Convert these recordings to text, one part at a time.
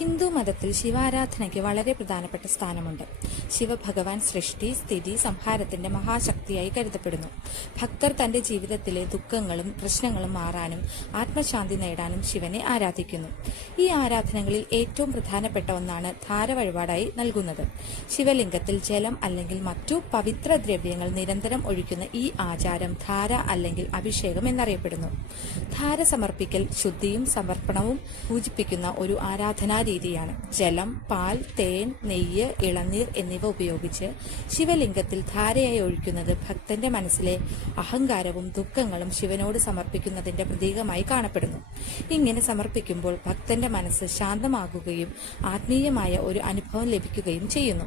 ഹിന്ദു മതത്തിൽ ശിവാരാധനയ്ക്ക് വളരെ പ്രധാനപ്പെട്ട സ്ഥാനമുണ്ട്. ശിവഭഗവാൻ സൃഷ്ടി, സ്ഥിതി, സംഹാരത്തിന്റെ മഹാശക്തിയായി കരുതപ്പെടുന്നു. ഭക്തർ തന്റെ ജീവിതത്തിലെ ദുഃഖങ്ങളും പ്രശ്നങ്ങളും മാറാനും ആത്മശാന്തി നേടാനും ശിവനെ ആരാധിക്കുന്നു. ഈ ആരാധനകളിൽ ഏറ്റവും പ്രധാനപ്പെട്ട ഒന്നാണ് ധാര വഴിപാടായി നൽകുന്നത്. ശിവലിംഗത്തിൽ ജലം അല്ലെങ്കിൽ മറ്റു പവിത്ര ദ്രവ്യങ്ങൾ നിരന്തരം ഒഴിക്കുന്ന ഈ ആചാരം ധാര അല്ലെങ്കിൽ അഭിഷേകം എന്നറിയപ്പെടുന്നു. ധാര സമർപ്പിക്കൽ ശുദ്ധിയും സമർപ്പണവും സൂചിപ്പിക്കുന്ന ഒരു ആരാധനാ രീതിയാണ്. ജലം, പാൽ, തേൻ, നെയ്യ്, ഇളനീർ എന്നിവ ഉപയോഗിച്ച് ശിവലിംഗത്തിൽ ധാരയായി ഒഴിക്കുന്നത് ഭക്തന്റെ മനസ്സിലെ അഹങ്കാരവും ദുഃഖങ്ങളും ശിവനോട് സമർപ്പിക്കുന്നതിന്റെ പ്രതീകമായി കാണപ്പെടുന്നു. ഇങ്ങനെ സമർപ്പിക്കുമ്പോൾ ഭക്തന്റെ മനസ്സ് ശാന്തമാകുകയും ആത്മീയമായ ഒരു അനുഭവം ലഭിക്കുകയും ചെയ്യുന്നു.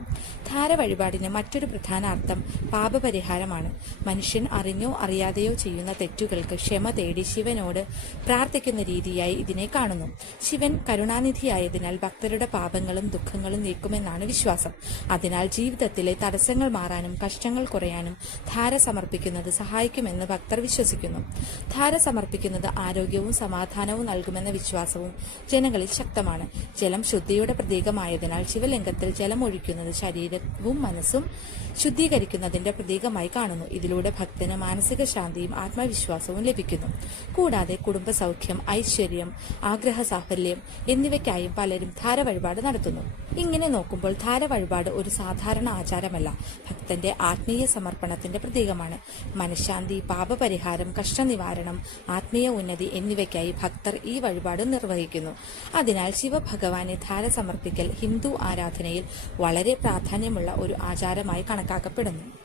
ധാര വഴിപാടിന് മറ്റൊരു പ്രധാന അർത്ഥം പാപപരിഹാരമാണ്. മനുഷ്യൻ അറിഞ്ഞോ അറിയാതെയോ ചെയ്യുന്ന തെറ്റുകൾക്ക് ക്ഷമ തേടി ശിവനോട് പ്രാർത്ഥിക്കുന്ന രീതിയായി ഇതിനെ കാണുന്നു. ശിവൻ കരുണാനിധിയായതിനാൽ ഭക്തരുടെ പാപങ്ങളും ദുഃഖങ്ങളും നീക്കുമെന്നാണ് വിശ്വാസം. അതിനാൽ ജീവിതത്തിലെ തടസ്സങ്ങൾ മാറാനും കഷ്ടങ്ങൾ കുറയാനും ധാര സമർപ്പിക്കുന്നത് സഹായിക്കുമെന്ന് ഭക്തർ വിശ്വസിക്കുന്നു. ധാര സമർപ്പിക്കുന്നത് ആരോഗ്യവും സമാധാനവും നൽകുമെന്ന വിശ്വാസവും ജനങ്ങളിൽ ശക്തമാണ്. ജലം ശുദ്ധിയുടെ പ്രതീകമായതിനാൽ ശിവലിംഗത്തിൽ ജലം ഒഴിക്കുന്നത് ശരീരവും മനസ്സും ശുദ്ധീകരിക്കുന്നതിന്റെ പ്രതീകമായി കാണുന്നു. ഇതിലൂടെ ഭക്തന് മാനസിക ശാന്തിയും ആത്മവിശ്വാസവും ലഭിക്കുന്നു. കൂടാതെ കുടുംബസൗഖ്യം, ഐശ്വര്യം, ആഗ്രഹ സാഫല്യം എന്നിവയ്ക്കായും പലരും ധാര വഴിപാട് നടത്തുന്നു. ഇങ്ങനെ നോക്കുമ്പോൾ ധാര വഴിപാട് ഒരു സാധാരണ ആചാരമല്ല, ഭക്തന്റെ ആത്മീയ സമർപ്പണത്തിന്റെ പ്രതീകമാണ്. മനഃശാന്തി, പാപപരിഹാരം, കഷ്ടനിവാരണം, ആത്മീയ ഉന്നതി എന്നിവയ്ക്കായി ഭക്തർ ഈ വഴിപാട് നിർവഹിക്കുന്നു. അതിനാൽ ശിവഭഗവാനെ ധാര സമർപ്പിക്കൽ ഹിന്ദു ആരാധനയിൽ വളരെ പ്രാധാന്യമുള്ള ഒരു ആചാരമായി കണക്കാക്കപ്പെടുന്നു.